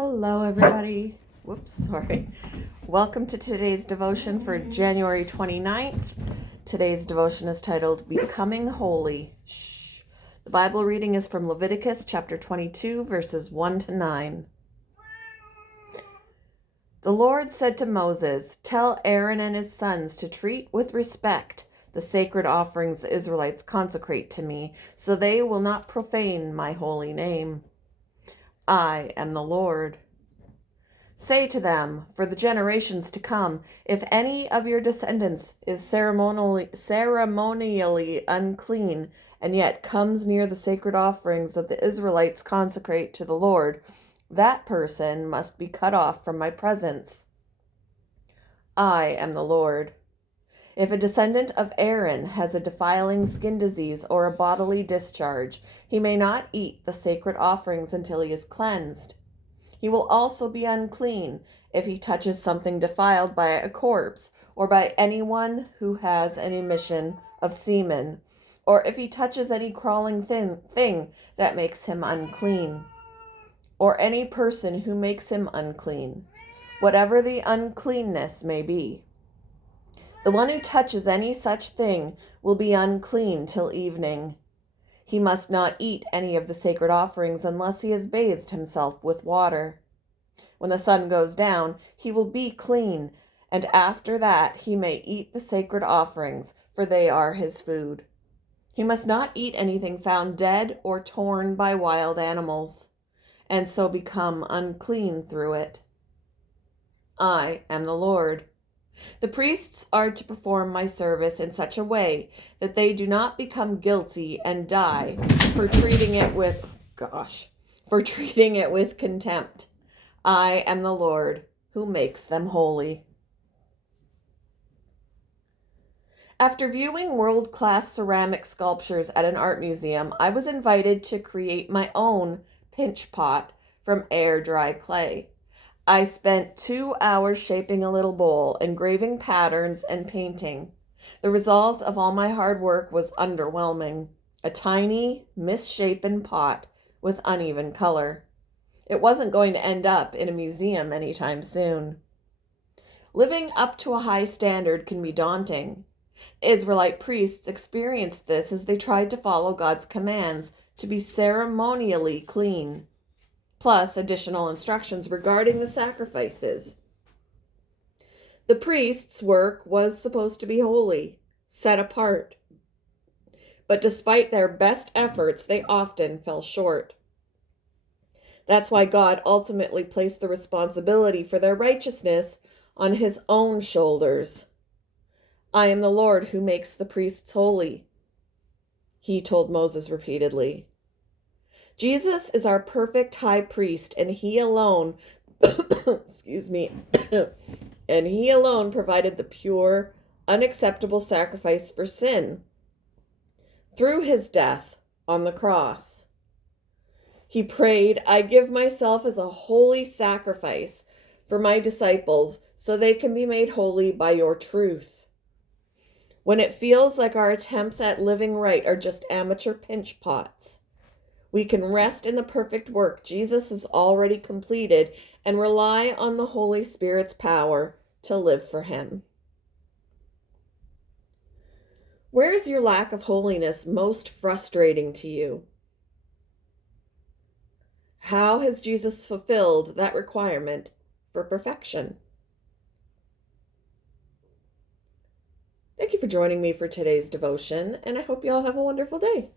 Hello, everybody. Whoops, sorry. Welcome to today's devotion for January 29th. Today's devotion is titled Becoming Holy. Shh. The Bible reading is from Leviticus chapter 22, verses 1 to 9. The Lord said to Moses, "Tell Aaron and his sons to treat with respect the sacred offerings the Israelites consecrate to me, so they will not profane my holy name. I am the Lord. Say to them, for the generations to come, if any of your descendants is ceremonially unclean, and yet comes near the sacred offerings that the Israelites consecrate to the Lord, that person must be cut off from my presence. I am the Lord. If a descendant of Aaron has a defiling skin disease or a bodily discharge, he may not eat the sacred offerings until he is cleansed. He will also be unclean if he touches something defiled by a corpse, or by anyone who has an emission of semen, or if he touches any crawling thing that makes him unclean, or any person who makes him unclean, whatever the uncleanness may be. The one who touches any such thing will be unclean till evening. He must not eat any of the sacred offerings unless he has bathed himself with water. When the sun goes down, he will be clean, and after that he may eat the sacred offerings, for they are his food. He must not eat anything found dead or torn by wild animals, and so become unclean through it. I am the Lord. The priests are to perform my service in such a way that they do not become guilty and die for treating it with contempt. I am the Lord who makes them holy. After viewing world-class ceramic sculptures at an art museum, I was invited to create my own pinch pot from air-dry clay. I spent 2 hours shaping a little bowl, engraving patterns, and painting. The result of all my hard work was underwhelming. A tiny, misshapen pot with uneven color. It wasn't going to end up in a museum anytime soon. Living up to a high standard can be daunting. Israelite priests experienced this as they tried to follow God's commands to be ceremonially clean, plus additional instructions regarding the sacrifices. The priest's work was supposed to be holy, set apart. But despite their best efforts, they often fell short. That's why God ultimately placed the responsibility for their righteousness on his own shoulders. I am the Lord who makes the priests holy, he told Moses repeatedly. Jesus is our perfect high priest, and he alone, and he alone provided the pure, unacceptable sacrifice for sin through his death on the cross. He prayed, "I give myself as a holy sacrifice for my disciples so they can be made holy by your truth." When it feels like our attempts at living right are just amateur pinch pots, we can rest in the perfect work Jesus has already completed and rely on the Holy Spirit's power to live for him. Where is your lack of holiness most frustrating to you? How has Jesus fulfilled that requirement for perfection? Thank you for joining me for today's devotion, and I hope you all have a wonderful day.